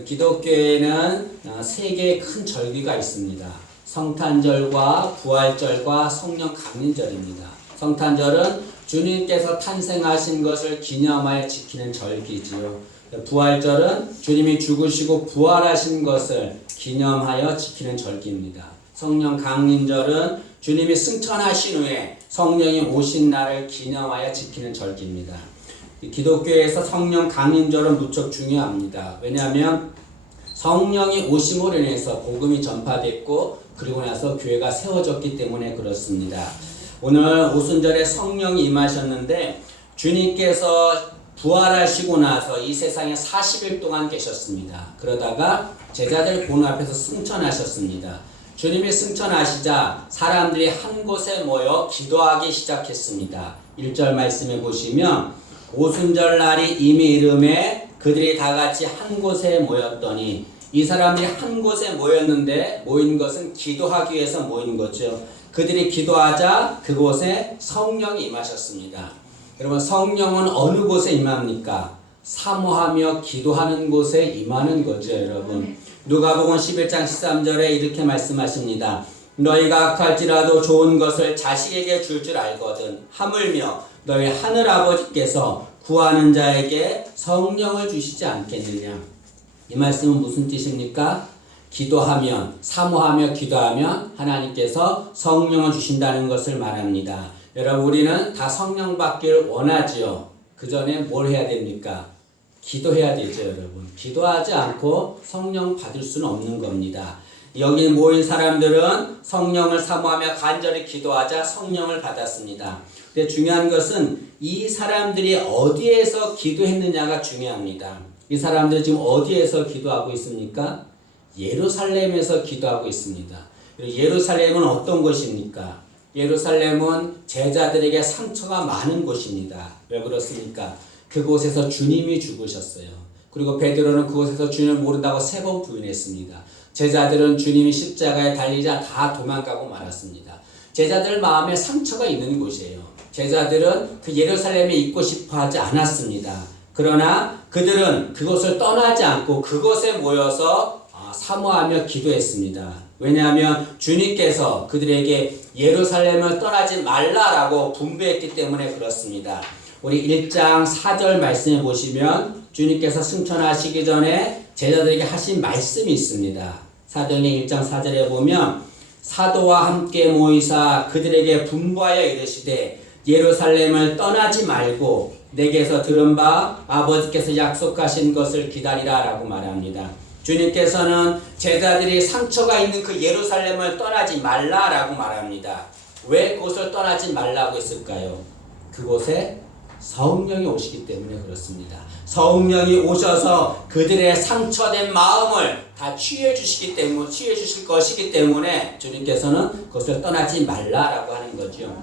기독교에는 세 개의 큰 절기가 있습니다. 성탄절과 부활절과 성령 강림절입니다. 성탄절은 주님께서 탄생하신 것을 기념하여 지키는 절기지요. 부활절은 주님이 죽으시고 부활하신 것을 기념하여 지키는 절기입니다. 성령 강림절은 주님이 승천하신 후에 성령이 오신 날을 기념하여 지키는 절기입니다. 기독교에서 성령 강림절은 무척 중요합니다. 왜냐하면 성령이 오심으로 인해서 복음이 전파됐고 그리고 나서 교회가 세워졌기 때문에 그렇습니다. 오늘 오순절에 성령이 임하셨는데 주님께서 부활하시고 나서 이 세상에 40일 동안 계셨습니다. 그러다가 제자들 보는 앞에서 승천하셨습니다. 주님이 승천하시자 사람들이 한 곳에 모여 기도하기 시작했습니다. 1절 말씀해 보시면 오순절 날이 이미 이름에 그들이 다 같이 한 곳에 모였더니, 이 사람들이 한 곳에 모였는데 모인 것은 기도하기 위해서 모인 거죠. 그들이 기도하자 그곳에 성령이 임하셨습니다. 여러분, 성령은 어느 곳에 임합니까? 사모하며 기도하는 곳에 임하는 거죠, 여러분. 누가복음 11장 13절에 이렇게 말씀하십니다. 너희가 악할지라도 좋은 것을 자식에게 줄 줄 알거든 하물며 너희 하늘아버지께서 구하는 자에게 성령을 주시지 않겠느냐. 이 말씀은 무슨 뜻입니까? 기도하면, 사모하며 기도하면 하나님께서 성령을 주신다는 것을 말합니다. 여러분, 우리는 다 성령 받기를 원하지요. 그 전에 뭘 해야 됩니까? 기도해야 되죠, 여러분. 기도하지 않고 성령 받을 수는 없는 겁니다. 여기 모인 사람들은 성령을 사모하며 간절히 기도하자 성령을 받았습니다. 근데 중요한 것은 이 사람들이 어디에서 기도했느냐가 중요합니다. 이 사람들이 지금 어디에서 기도하고 있습니까? 예루살렘에서 기도하고 있습니다. 예루살렘은 어떤 곳입니까? 예루살렘은 제자들에게 상처가 많은 곳입니다. 왜 그렇습니까? 그곳에서 주님이 죽으셨어요. 그리고 베드로는 그곳에서 주님을 모른다고 3번 부인했습니다. 제자들은 주님이 십자가에 달리자 다 도망가고 말았습니다. 제자들 마음에 상처가 있는 곳이에요. 제자들은 그 예루살렘에 있고 싶어 하지 않았습니다. 그러나 그들은 그곳을 떠나지 않고 그곳에 모여서 사모하며 기도했습니다. 왜냐하면 주님께서 그들에게 예루살렘을 떠나지 말라라고 분부했기 때문에 그렇습니다. 우리 1장 4절 말씀해 보시면 주님께서 승천하시기 전에 제자들에게 하신 말씀이 있습니다. 사도행전 1장 4절에 보면 사도와 함께 모이사 그들에게 분부하여 이르시되 예루살렘을 떠나지 말고 내게서 들은 바 아버지께서 약속하신 것을 기다리라 라고 말합니다. 주님께서는 제자들이 상처가 있는 그 예루살렘을 떠나지 말라라고 말합니다. 왜 그곳을 떠나지 말라고 했을까요? 그곳에 성령이 오시기 때문에 그렇습니다. 성령이 오셔서 그들의 상처된 마음을 다 치유해 주시기 때문에, 치유해 주실 것이기 때문에 주님께서는 그것을 떠나지 말라라고 하는 거죠.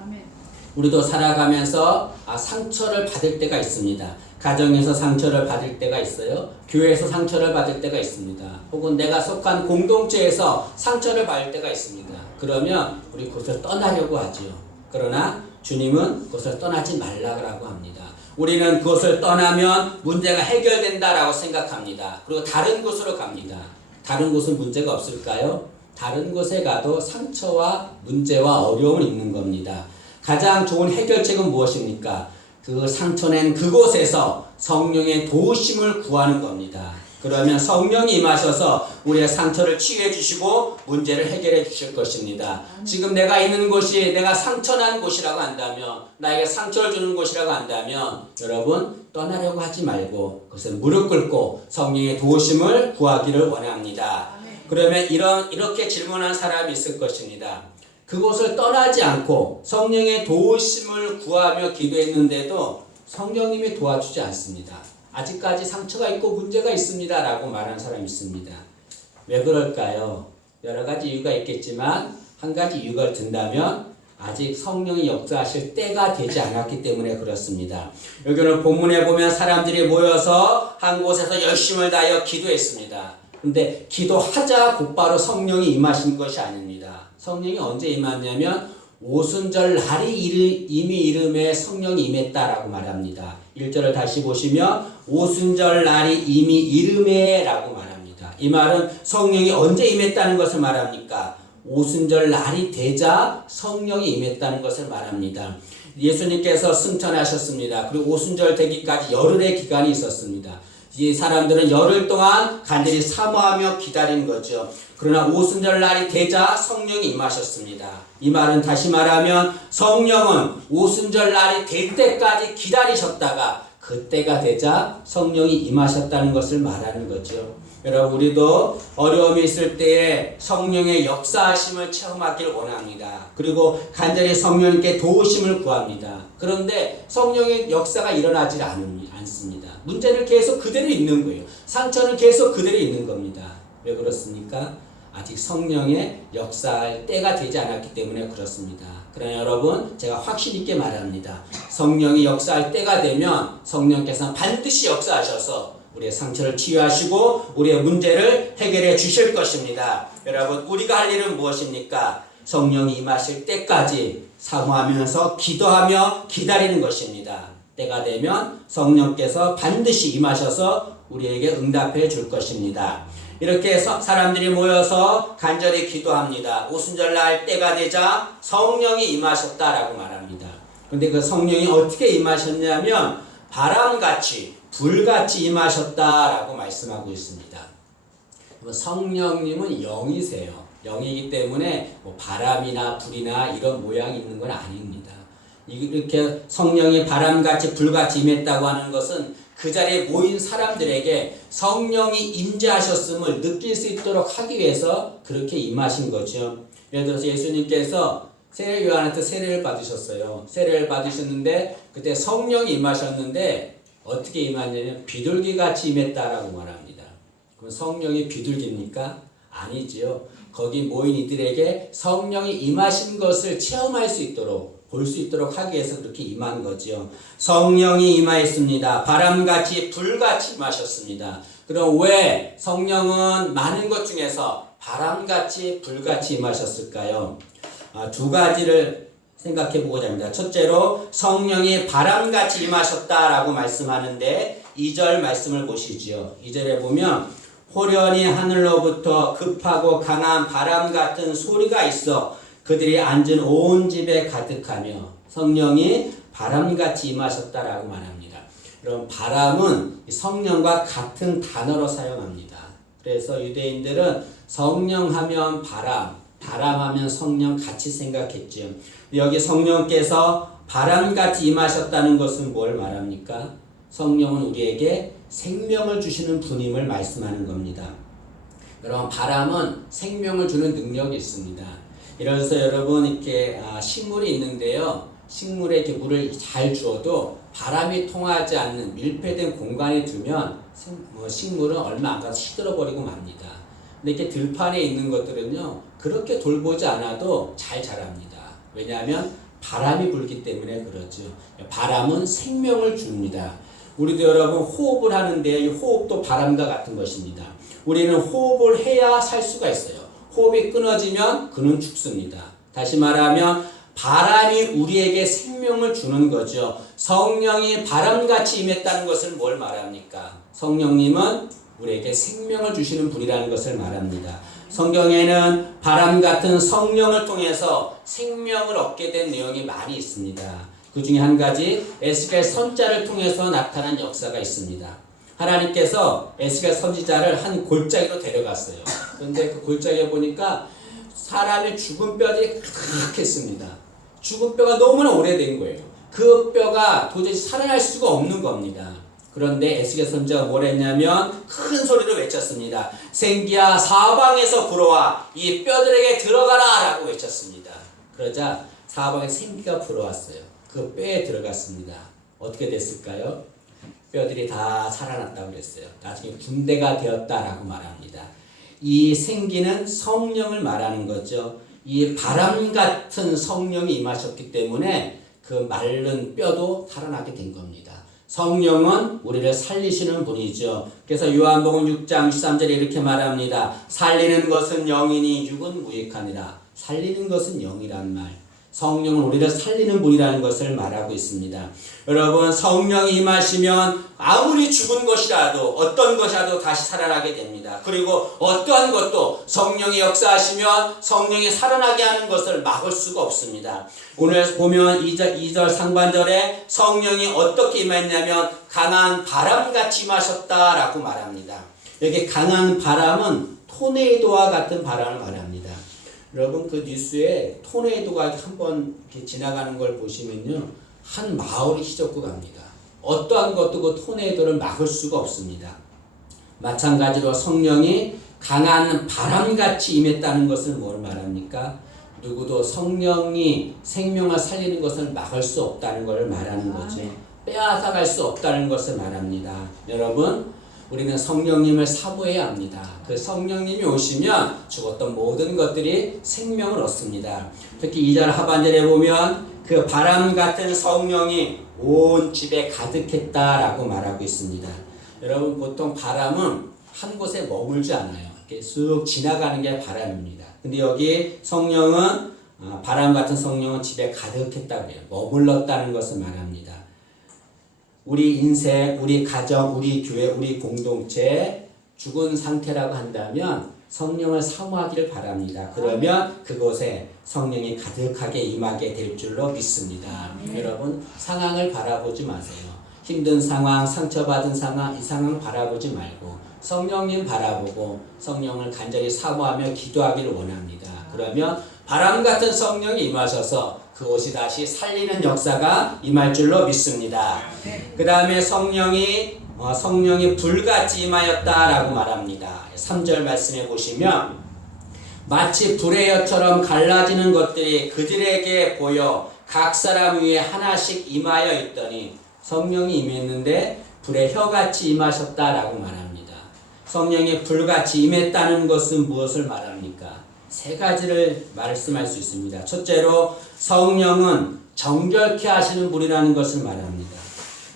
우리도 살아가면서 상처를 받을 때가 있습니다. 가정에서 상처를 받을 때가 있어요. 교회에서 상처를 받을 때가 있습니다. 혹은 내가 속한 공동체에서 상처를 받을 때가 있습니다. 그러면 우리 그것을 떠나려고 하지요. 그러나 주님은 그것을 떠나지 말라고 합니다. 우리는 그것을 떠나면 문제가 해결된다라고 생각합니다. 그리고 다른 곳으로 갑니다. 다른 곳은 문제가 없을까요? 다른 곳에 가도 상처와 문제와 어려움은 있는 겁니다. 가장 좋은 해결책은 무엇입니까? 그 상처낸 그곳에서 성령의 도우심을 구하는 겁니다. 그러면 성령이 임하셔서 우리의 상처를 치유해 주시고 문제를 해결해 주실 것입니다. 지금 내가 있는 곳이 내가 상처난 곳이라고 한다면, 나에게 상처를 주는 곳이라고 한다면 여러분 떠나려고 하지 말고 그것을 무릎 꿇고 성령의 도우심을 구하기를 원합니다. 그러면 이렇게 질문한 사람이 있을 것입니다. 그곳을 떠나지 않고 성령의 도우심을 구하며 기도했는데도 성령님이 도와주지 않습니다. 아직까지 상처가 있고 문제가 있습니다 라고 말하는 사람이 있습니다. 왜 그럴까요? 여러 가지 이유가 있겠지만 한 가지 이유가 든다면 아직 성령이 역사하실 때가 되지 않았기 때문에 그렇습니다. 여기는 본문에 보면 사람들이 모여서 한 곳에서 열심을 다하여 기도했습니다. 그런데 기도하자 곧바로 성령이 임하신 것이 아닙니다. 성령이 언제 임했냐면 오순절 날이 이미 이름에 성령이 임했다라고 말합니다. 1절을 다시 보시면 오순절 날이 이미 이름에 라고 말합니다. 이 말은 성령이 언제 임했다는 것을 말합니까? 오순절 날이 되자 성령이 임했다는 것을 말합니다. 예수님께서 승천하셨습니다. 그리고 오순절 되기까지 열흘의 기간이 있었습니다. 이 사람들은 열흘 동안 간절히 사모하며 기다린 거죠. 그러나 오순절 날이 되자 성령이 임하셨습니다. 이 말은 다시 말하면 성령은 오순절 날이 될 때까지 기다리셨다가 그때가 되자 성령이 임하셨다는 것을 말하는 거죠. 여러분, 우리도 어려움이 있을 때에 성령의 역사하심을 체험하기를 원합니다. 그리고 간절히 성령님께 도우심을 구합니다. 그런데 성령의 역사가 일어나지 않습니다. 문제는 계속 그대로 있는 거예요. 상처는 계속 그대로 있는 겁니다. 왜 그렇습니까? 아직 성령의 역사할 때가 되지 않았기 때문에 그렇습니다. 그러나 여러분, 제가 확신 있게 말합니다. 성령이 역사할 때가 되면 성령께서는 반드시 역사하셔서 우리의 상처를 치유하시고 우리의 문제를 해결해 주실 것입니다. 여러분, 우리가 할 일은 무엇입니까? 성령이 임하실 때까지 사모하면서 기도하며 기다리는 것입니다. 때가 되면 성령께서 반드시 임하셔서 우리에게 응답해 줄 것입니다. 이렇게 사람들이 모여서 간절히 기도합니다. 오순절 날 때가 되자 성령이 임하셨다라고 말합니다. 그런데 그 성령이 어떻게 임하셨냐면 바람같이 불같이 임하셨다라고 말씀하고 있습니다. 성령님은 영이세요. 영이기 때문에 뭐 바람이나 불이나 이런 모양이 있는 건 아닙니다. 이렇게 성령이 바람같이 불같이 임했다고 하는 것은 그 자리에 모인 사람들에게 성령이 임재하셨음을 느낄 수 있도록 하기 위해서 그렇게 임하신 거죠. 예를 들어서 예수님께서 세례 요한한테 세례를 받으셨어요. 세례를 받으셨는데 그때 성령이 임하셨는데 어떻게 임하냐면 비둘기같이 임했다라고 말합니다. 그럼 성령이 비둘기입니까? 아니지요. 거기 모인 이들에게 성령이 임하신 것을 체험할 수 있도록 볼 수 있도록 하기 위해서 그렇게 임한 거죠. 성령이 임하였습니다. 바람같이 불같이 임하셨습니다. 그럼 왜 성령은 많은 것 중에서 바람같이 불같이 임하셨을까요? 두 가지를 생각해 보고자 합니다. 첫째로 성령이 바람같이 임하셨다라고 말씀하는데 2절 말씀을 보시죠. 2절에 보면 호련히 하늘로부터 급하고 강한 바람 같은 소리가 있어 그들이 앉은 온 집에 가득하며 성령이 바람같이 임하셨다라고 말합니다. 여러분, 바람은 성령과 같은 단어로 사용합니다. 그래서 유대인들은 성령하면 바람, 바람하면 성령 같이 생각했죠. 여기 성령께서 바람같이 임하셨다는 것은 뭘 말합니까? 성령은 우리에게 생명을 주시는 분임을 말씀하는 겁니다. 여러분, 바람은 생명을 주는 능력이 있습니다. 이래서 여러분 이렇게 식물이 있는데요. 식물에 이렇게 물을 잘 주어도 바람이 통하지 않는 밀폐된 공간에 두면 식물은 얼마 안 가서 시들어버리고 맙니다. 근데 이렇게 들판에 있는 것들은요, 그렇게 돌보지 않아도 잘 자랍니다. 왜냐하면 바람이 불기 때문에 그렇죠. 바람은 생명을 줍니다. 우리도 여러분 호흡을 하는데 이 호흡도 바람과 같은 것입니다. 우리는 호흡을 해야 살 수가 있어요. 호흡이 끊어지면 그는 죽습니다. 다시 말하면 바람이 우리에게 생명을 주는 거죠. 성령이 바람같이 임했다는 것을 뭘 말합니까? 성령님은 우리에게 생명을 주시는 분이라는 것을 말합니다. 성경에는 바람 같은 성령을 통해서 생명을 얻게 된 내용이 많이 있습니다. 그 중에 한 가지 에스겔 선자를 통해서 나타난 역사가 있습니다. 하나님께서 에스겔 선지자를 한 골짜기로 데려갔어요. 그런데 그 골짜기에 보니까 사람의 죽은 뼈들이 가득했습니다. 죽은 뼈가 너무나 오래된 거예요. 그 뼈가 도저히 살아날 수가 없는 겁니다. 그런데 에스겔 선지자가 뭘 했냐면 큰 소리로 외쳤습니다. 생기야 사방에서 불어와 이 뼈들에게 들어가라 라고 외쳤습니다. 그러자 사방에 생기가 불어왔어요. 그 뼈에 들어갔습니다. 어떻게 됐을까요? 뼈들이 다 살아났다고 그랬어요. 나중에 군대가 되었다라고 말합니다. 이 생기는 성령을 말하는 거죠. 이 바람 같은 성령이 임하셨기 때문에 그 마른 뼈도 살아나게 된 겁니다. 성령은 우리를 살리시는 분이죠. 그래서 요한복음 6장 13절에 이렇게 말합니다. 살리는 것은 영이니 육은 무익하니라. 살리는 것은 영이란 말. 성령은 우리를 살리는 분이라는 것을 말하고 있습니다. 여러분, 성령이 임하시면 아무리 죽은 것이라도 어떤 것이라도 다시 살아나게 됩니다. 그리고 어떠한 것도 성령이 역사하시면 성령이 살아나게 하는 것을 막을 수가 없습니다. 오늘 보면 2절 상반절에 성령이 어떻게 임했냐면 강한 바람같이 임하셨다라고 말합니다. 여기 강한 바람은 토네이도와 같은 바람을 말합니다. 여러분, 그 뉴스에 토네이도가 한번 이렇게 지나가는 걸 보시면요, 한 마을이 휘젓고 갑니다. 어떠한 것도 그 토네이도를 막을 수가 없습니다. 마찬가지로 성령이 강한 바람같이 임했다는 것을 뭘 말합니까? 누구도 성령이 생명을 살리는 것을 막을 수 없다는 것을 말하는 거죠. 빼앗아갈 수 없다는 것을 말합니다. 여러분, 우리는 성령님을 사모해야 합니다. 그 성령님이 오시면 죽었던 모든 것들이 생명을 얻습니다. 특히 2절 하반절에 보면 그 바람 같은 성령이 온 집에 가득했다라고 말하고 있습니다. 여러분, 보통 바람은 한 곳에 머물지 않아요. 이렇게 쑥 지나가는 게 바람입니다. 근데 여기 성령은 바람 같은 성령은 집에 가득했다고 해요. 머물렀다는 것을 말합니다. 우리 인생, 우리 가정, 우리 교회, 우리 공동체 죽은 상태라고 한다면 성령을 사모하기를 바랍니다. 그러면 그곳에 성령이 가득하게 임하게 될 줄로 믿습니다. 여러분, 상황을 바라보지 마세요. 힘든 상황, 상처받은 상황, 이 상황 바라보지 말고 성령님 바라보고 성령을 간절히 사모하며 기도하기를 원합니다. 그러면 바람 같은 성령이 임하셔서 그곳이 다시 살리는 역사가 임할 줄로 믿습니다. 그 다음에 성령이 불같이 임하였다라고 말합니다. 3절 말씀해 보시면 마치 불의 혀처럼 갈라지는 것들이 그들에게 보여 각 사람 위에 하나씩 임하여 있더니 성령이 임했는데 불의 혀같이 임하셨다라고 말합니다. 성령이 불같이 임했다는 것은 무엇을 말합니까? 세 가지를 말씀할 수 있습니다. 첫째로 성령은 정결케 하시는 분이라는 것을 말합니다.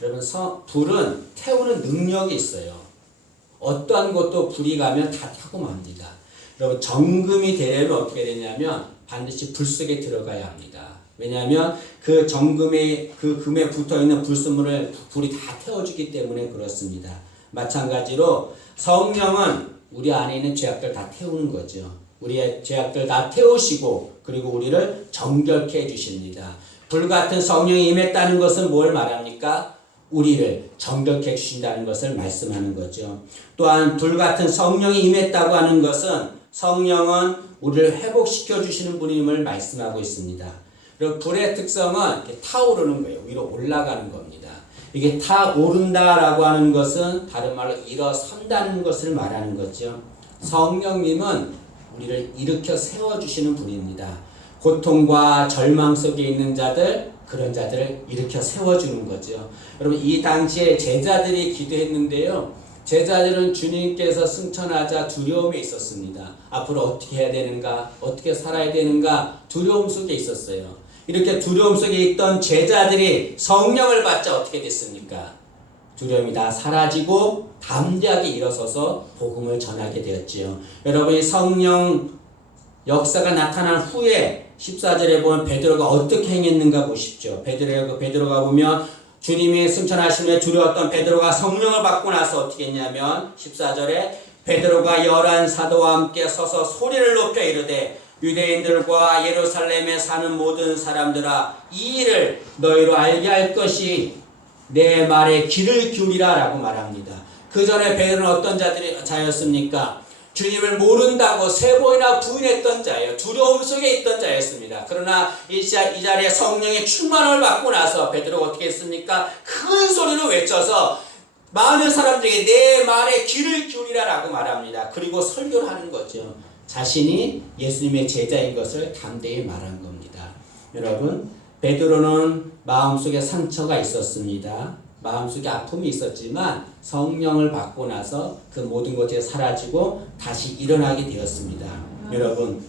여러분, 불은 태우는 능력이 있어요. 어떠한 것도 불이 가면 다 타고 맙니다. 여러분, 정금이 되려면 어떻게 되냐면 반드시 불 속에 들어가야 합니다. 왜냐하면 그 정금에, 그 금에 붙어있는 불순물을 불이 다 태워주기 때문에 그렇습니다. 마찬가지로 성령은 우리 안에 있는 죄악들 다 태우는 거죠. 우리의 죄악들 다 태우시고 그리고 우리를 정결케 해주십니다. 불같은 성령이 임했다는 것은 뭘 말합니까? 우리를 정결케 해주신다는 것을 말씀하는 거죠. 또한 불같은 성령이 임했다고 하는 것은 성령은 우리를 회복시켜 주시는 분임을 말씀하고 있습니다. 그리고 불의 특성은 이렇게 타오르는 거예요. 위로 올라가는 겁니다. 이게 타오른다라고 하는 것은 다른 말로 일어선다는 것을 말하는 거죠. 성령님은 우리를 일으켜 세워주시는 분입니다. 고통과 절망 속에 있는 자들, 그런 자들을 일으켜 세워주는 거죠. 여러분, 이 당시에 제자들이 기도했는데요. 제자들은 주님께서 승천하자 두려움에 있었습니다. 앞으로 어떻게 해야 되는가, 어떻게 살아야 되는가 두려움 속에 있었어요. 이렇게 두려움 속에 있던 제자들이 성령을 받자 어떻게 됐습니까? 두려움이 다 사라지고 담대하게 일어서서 복음을 전하게 되었지요. 여러분이 성령 역사가 나타난 후에 14절에 보면 베드로가 어떻게 행했는가 보십시오. 베드로가 보면 주님이 승천하심에 두려웠던 베드로가 성령을 받고 나서 어떻게 했냐면 14절에 베드로가 11 사도와 함께 서서 소리를 높여 이르되 유대인들과 예루살렘에 사는 모든 사람들아, 이 일을 너희로 알게 할 것이 내 말에 귀를 기울이라 라고 말합니다. 그 전에 베드로는 어떤 자였습니까? 주님을 모른다고 3번이나 부인했던 자예요. 두려움 속에 있던 자였습니다. 그러나 이 자리에 성령의 충만을 받고 나서 베드로가 어떻게 했습니까? 큰 소리로 외쳐서 많은 사람들에게 내 말에 귀를 기울이라 라고 말합니다. 그리고 설교를 하는 거죠. 자신이 예수님의 제자인 것을 담대히 말한 겁니다. 여러분, 베드로는 마음속에 상처가 있었습니다. 마음속에 아픔이 있었지만 성령을 받고 나서 그 모든 것이 사라지고 다시 일어나게 되었습니다. 여러분,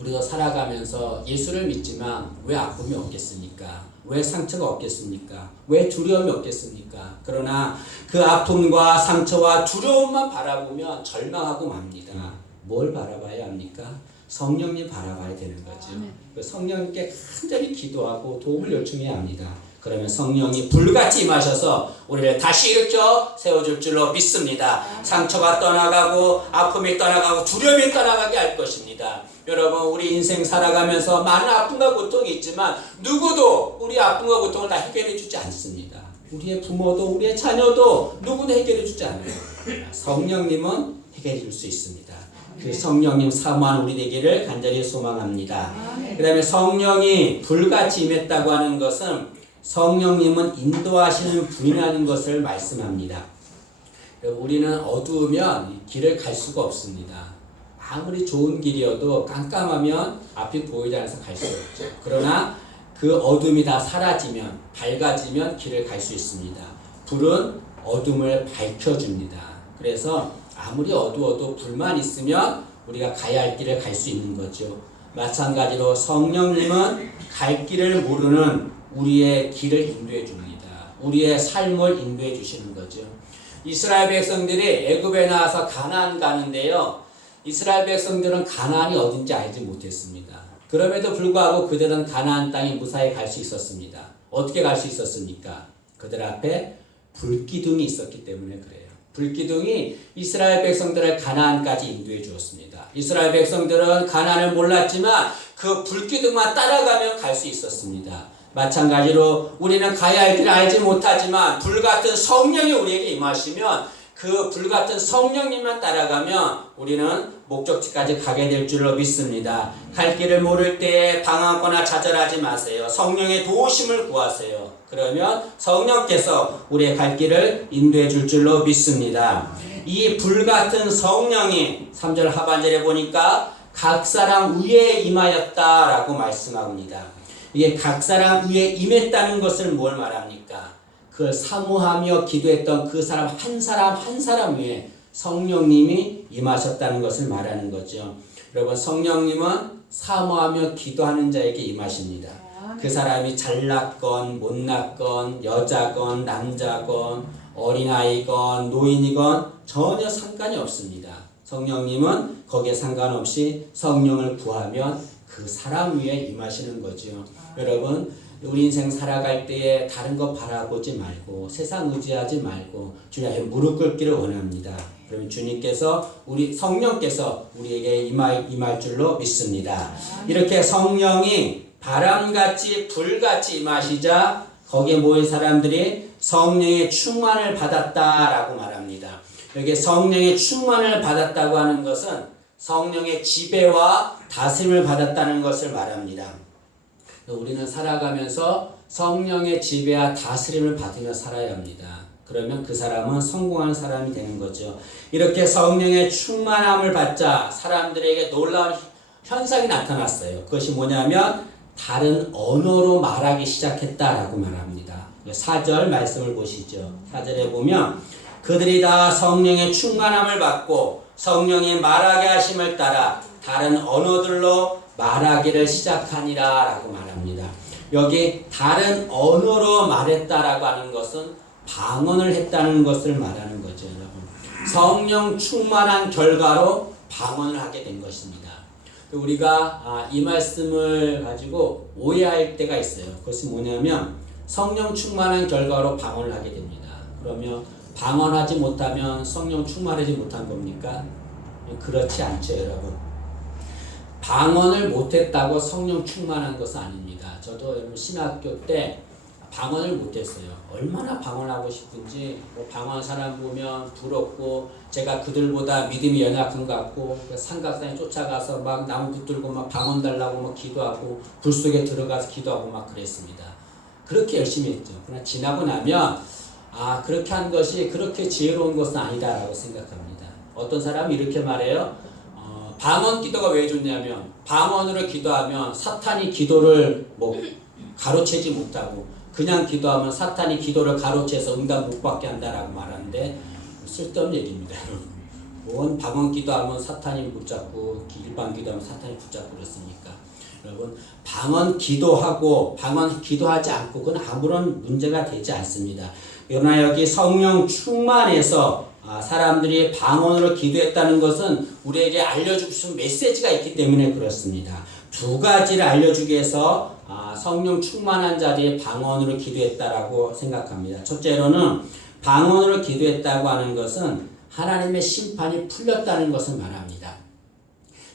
우리도 살아가면서 예수를 믿지만 왜 아픔이 없겠습니까? 왜 상처가 없겠습니까? 왜 두려움이 없겠습니까? 그러나 그 아픔과 상처와 두려움만 바라보면 절망하고 맙니다. 뭘 바라봐야 합니까? 성령님 바라봐야 되는 거죠. 그 성령님께 간절히 기도하고 도움을 요청해야 합니다. 그러면 성령이 불같이 임하셔서 우리를 다시 일으켜 세워줄 줄로 믿습니다. 상처가 떠나가고 아픔이 떠나가고 두려움이 떠나가게 할 것입니다. 여러분, 우리 인생 살아가면서 많은 아픔과 고통이 있지만 누구도 우리 아픔과 고통을 다 해결해 주지 않습니다. 우리의 부모도 우리의 자녀도 누구도 해결해 주지 않아요. 성령님은 해결해 줄 수 있습니다. 그 성령님 사모한 우리 되기를 간절히 소망합니다. 그 다음에 성령이 불같이 임했다고 하는 것은 성령님은 인도하시는 분이라는 것을 말씀합니다. 우리는 어두우면 길을 갈 수가 없습니다. 아무리 좋은 길이어도 깜깜하면 앞이 보이지 않아서 갈 수 없죠. 그러나 그 어둠이 다 사라지면, 밝아지면 길을 갈 수 있습니다. 불은 어둠을 밝혀줍니다. 그래서 아무리 어두워도 불만 있으면 우리가 가야 할 길을 갈 수 있는 거죠. 마찬가지로 성령님은 갈 길을 모르는 우리의 길을 인도해 줍니다. 우리의 삶을 인도해 주시는 거죠. 이스라엘 백성들이 애굽에 나와서 가나안 가는데요. 이스라엘 백성들은 가나안이 어딘지 알지 못했습니다. 그럼에도 불구하고 그들은 가나안 땅에 무사히 갈 수 있었습니다. 어떻게 갈 수 있었습니까? 그들 앞에 불기둥이 있었기 때문에 그래요. 불기둥이 이스라엘 백성들을 가나안까지 인도해 주었습니다. 이스라엘 백성들은 가나안을 몰랐지만 그 불기둥만 따라가면 갈 수 있었습니다. 마찬가지로 우리는 가야 할 길을 알지 못하지만 불같은 성령이 우리에게 임하시면 그 불같은 성령님만 따라가면 우리는 목적지까지 가게 될 줄로 믿습니다. 갈 길을 모를 때에 방황하거나 좌절하지 마세요. 성령의 도우심을 구하세요. 그러면 성령께서 우리의 갈 길을 인도해 줄 줄로 믿습니다. 이 불같은 성령이 3절 하반절에 보니까 각 사람 위에 임하였다라고 말씀합니다. 이게 각 사람 위에 임했다는 것을 뭘 말합니까? 그 사모하며 기도했던 그 사람 한 사람 위에 성령님이 임하셨다는 것을 말하는 거죠. 여러분, 성령님은 사모하며 기도하는 자에게 임하십니다. 그 사람이 잘났건 못났건 여자건 남자건 어린아이건 노인이건 전혀 상관이 없습니다. 성령님은 거기에 상관없이 성령을 구하면 그 사람 위에 임하시는 거죠. 여러분, 우리 인생 살아갈 때에 다른 거 바라보지 말고 세상 의지하지 말고 주님께 무릎 꿇기를 원합니다. 그러면 주님께서 성령께서 우리에게 임할 줄로 믿습니다. 이렇게 성령이 바람같이 불같이 임하시자 거기에 모인 사람들이 성령의 충만을 받았다라고 말합니다. 여기 성령의 충만을 받았다고 하는 것은 성령의 지배와 다스림을 받았다는 것을 말합니다. 우리는 살아가면서 성령의 지배와 다스림을 받으며 살아야 합니다. 그러면 그 사람은 성공한 사람이 되는 거죠. 이렇게 성령의 충만함을 받자 사람들에게 놀라운 현상이 나타났어요. 그것이 뭐냐면 다른 언어로 말하기 시작했다라고 말합니다. 4절 말씀을 보시죠. 4절에 보면 그들이 다 성령의 충만함을 받고 성령이 말하게 하심을 따라 다른 언어들로 말하기를 시작하니라 라고 말합니다. 여기 다른 언어로 말했다라고 하는 것은 방언을 했다는 것을 말하는 거죠. 여러분, 성령 충만한 결과로 방언을 하게 된 것입니다. 우리가 이 말씀을 가지고 오해할 때가 있어요. 그것이 뭐냐면 성령 충만한 결과로 방언을 하게 됩니다. 그러면 방언하지 못하면 성령 충만하지 못한 겁니까? 그렇지 않죠, 여러분. 방언을 못했다고 성령 충만한 것은 아닙니다. 저도 여러분 신학교 때 방언을 못했어요. 얼마나 방언하고 싶은지 방언 사람 보면 부럽고 제가 그들보다 믿음이 연약한 것 같고 산각산에 쫓아가서 막 나무 붙들고 막 방언 달라고 막 기도하고 불 속에 들어가서 기도하고 막 그랬습니다. 그렇게 열심히 했죠. 그러나 지나고 나면 그렇게 한 것이 그렇게 지혜로운 것은 아니다라고 생각합니다. 어떤 사람이 이렇게 말해요. 방언 기도가 왜 좋냐면 방언으로 기도하면 사탄이 기도를 가로채지 못하고 그냥 기도하면 사탄이 기도를 가로채서 응답 못 받게 한다라고 말하는데 쓸데없는 얘기입니다. 뭔 방언 기도하면 사탄이 붙잡고 일반 기도하면 사탄이 붙잡고 그렇습니까? 여러분, 방언 기도하고 방언 기도하지 않고 그건 아무런 문제가 되지 않습니다. 그러나 여기 성령 충만해서 사람들이 방언으로 기도했다는 것은 우리에게 알려주고 싶은 메시지가 있기 때문에 그렇습니다. 두 가지를 알려주기 위해서 성령 충만한 자들이 방언으로 기도했다라고 생각합니다. 첫째로는 방언으로 기도했다고 하는 것은 하나님의 심판이 풀렸다는 것을 말합니다.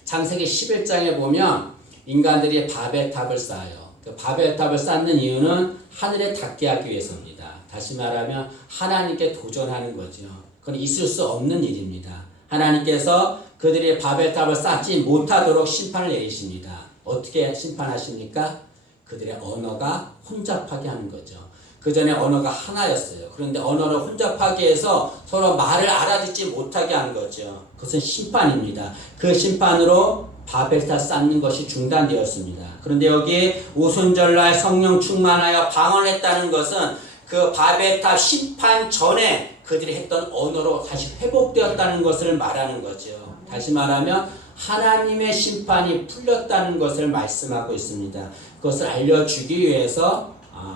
창세기 11장에 보면 인간들이 바벨탑을 쌓아요. 그 바벨탑을 쌓는 이유는 하늘에 닿게 하기 위해서입니다. 다시 말하면 하나님께 도전하는 거죠. 그건 있을 수 없는 일입니다. 하나님께서 그들이 바벨탑을 쌓지 못하도록 심판을 내리십니다. 어떻게 심판하십니까? 그들의 언어가 혼잡하게 하는 거죠. 그 전에 언어가 하나였어요. 그런데 언어를 혼잡하게 해서 서로 말을 알아듣지 못하게 한 거죠. 그것은 심판입니다. 그 심판으로 바벨탑 쌓는 것이 중단되었습니다. 그런데 여기 오순절날 성령 충만하여 방언했다는 것은 그 바벨탑 심판 전에 그들이 했던 언어로 다시 회복되었다는 것을 말하는 거죠. 다시 말하면 하나님의 심판이 풀렸다는 것을 말씀하고 있습니다. 그것을 알려주기 위해서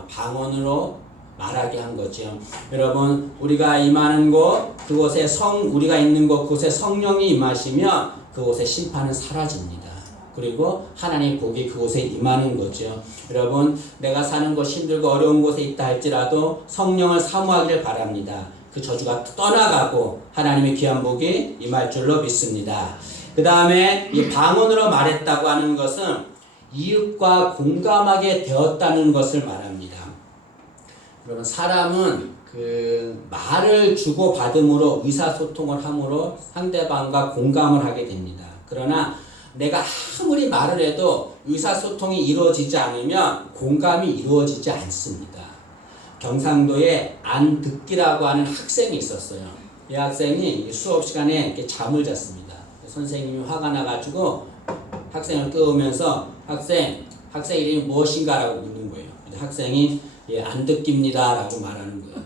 방언으로 말하게 한 거죠. 여러분, 우리가 임하는 곳, 그곳에 우리가 있는 곳, 그곳에 성령이 임하시면 그곳에 심판은 사라집니다. 그리고 하나님 복이 그곳에 임하는 거죠. 여러분, 내가 사는 곳 힘들고 어려운 곳에 있다 할지라도 성령을 사모하기를 바랍니다. 그 저주가 떠나가고 하나님의 귀한 복이 임할 줄로 믿습니다. 그 다음에 이 방언으로 말했다고 하는 것은 이웃과 공감하게 되었다는 것을 말합니다. 여러분, 사람은 그 말을 주고받음으로 의사소통을 함으로 상대방과 공감을 하게 됩니다. 그러나 내가 아무리 말을 해도 의사소통이 이루어지지 않으면 공감이 이루어지지 않습니다. 경상도에 안듣기라고 하는 학생이 있었어요. 이 학생이 수업 시간에 이렇게 잠을 잤습니다. 선생님이 화가 나가지고 학생을 깨우면서 학생 이름이 무엇인가 라고 묻는 거예요. 학생이 안 듣깁니다 라고 말하는 거예요.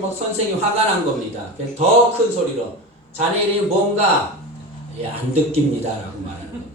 막 선생님이 화가 난 겁니다. 더 큰 소리로 자네 이름이 뭔가 안 듣깁니다 라고 말하는 겁니다.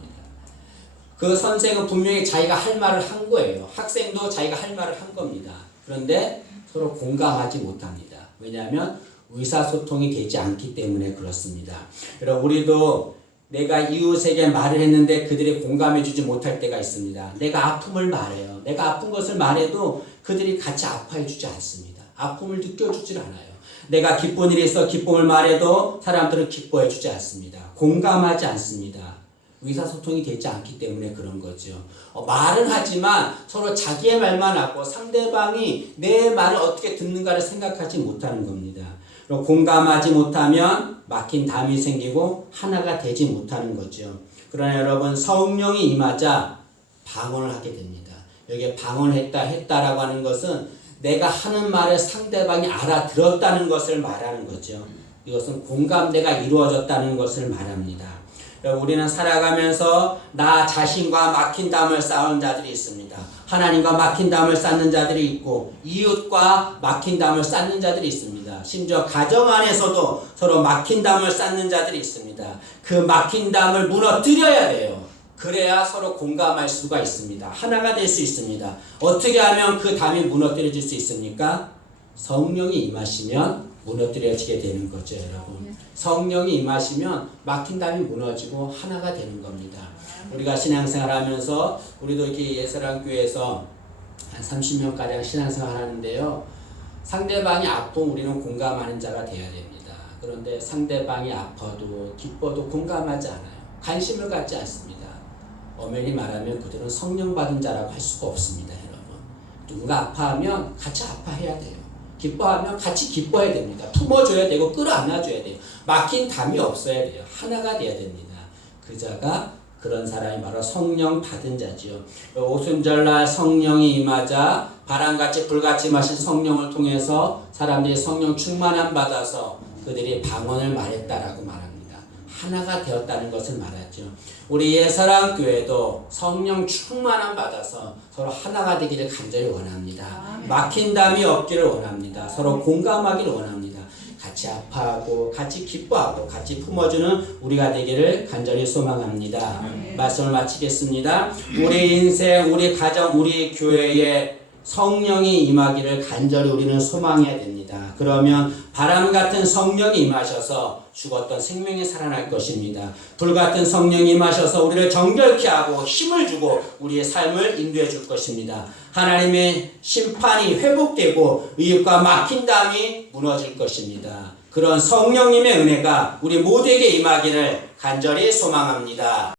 그 선생은 분명히 자기가 할 말을 한 거예요. 학생도 자기가 할 말을 한 겁니다. 그런데 서로 공감하지 못합니다. 왜냐하면 의사소통이 되지 않기 때문에 그렇습니다. 여러분, 우리도 내가 이웃에게 말을 했는데 그들이 공감해주지 못할 때가 있습니다. 내가 아픔을 말해요. 내가 아픈 것을 말해도 그들이 같이 아파해주지 않습니다. 아픔을 느껴주질 않아요. 내가 기쁜 일이 있어 기쁨을 말해도 사람들은 기뻐해주지 않습니다. 공감하지 않습니다. 의사소통이 되지 않기 때문에 그런 거죠. 말은 하지만 서로 자기의 말만 하고 상대방이 내 말을 어떻게 듣는가를 생각하지 못하는 겁니다. 공감하지 못하면 막힌 담이 생기고 하나가 되지 못하는 거죠. 그러나 여러분, 성령이 임하자 방언을 하게 됩니다. 여기에 방언했다라고 하는 것은 내가 하는 말을 상대방이 알아들었다는 것을 말하는 거죠. 이것은 공감대가 이루어졌다는 것을 말합니다. 우리는 살아가면서 나 자신과 막힌 담을 쌓은 자들이 있습니다. 하나님과 막힌 담을 쌓는 자들이 있고 이웃과 막힌 담을 쌓는 자들이 있습니다. 심지어 가정 안에서도 서로 막힌 담을 쌓는 자들이 있습니다. 그 막힌 담을 무너뜨려야 돼요. 그래야 서로 공감할 수가 있습니다. 하나가 될 수 있습니다. 어떻게 하면 그 담이 무너뜨려질 수 있습니까? 성령이 임하시면 무너뜨려지게 되는 거죠, 여러분. 성령이 임하시면 막힌 담이 무너지고 하나가 되는 겁니다. 우리가 신앙생활 하면서 우리도 이렇게 예사랑교회에서 한 30명가량 신앙생활 하는데요. 상대방이 아프면 우리는 공감하는 자가 돼야 됩니다. 그런데 상대방이 아파도 기뻐도 공감하지 않아요. 관심을 갖지 않습니다. 엄연히 말하면 그들은 성령 받은 자라고 할 수가 없습니다, 여러분. 누군가 아파하면 같이 아파해야 돼요. 기뻐하면 같이 기뻐해야 됩니다. 품어줘야 되고 끌어안아줘야 돼요. 막힌 담이 없어야 돼요. 하나가 돼야 됩니다. 그 자가 그런 사람이 바로 성령 받은 자지요. 오순절날 성령이 임하자 바람같이 불같이 마신 성령을 통해서 사람들이 성령 충만함 받아서 그들이 방언을 말했다라고 말합니다. 하나가 되었다는 것을 말하죠. 우리 예사랑교회도 성령 충만함 받아서 서로 하나가 되기를 간절히 원합니다. 막힌 담이 없기를 원합니다. 서로 공감하기를 원합니다. 같이 아파하고 같이 기뻐하고 같이 품어주는 우리가 되기를 간절히 소망합니다. 말씀을 마치겠습니다. 우리 인생, 우리 가정, 우리 교회에 성령이 임하기를 간절히 우리는 소망해야 됩니다. 그러면 바람 같은 성령이 임하셔서 죽었던 생명이 살아날 것입니다. 불 같은 성령이 임하셔서 우리를 정결케 하고 힘을 주고 우리의 삶을 인도해 줄 것입니다. 하나님의 심판이 회복되고 의욕과 막힌 담이 무너질 것입니다. 그런 성령님의 은혜가 우리 모두에게 임하기를 간절히 소망합니다.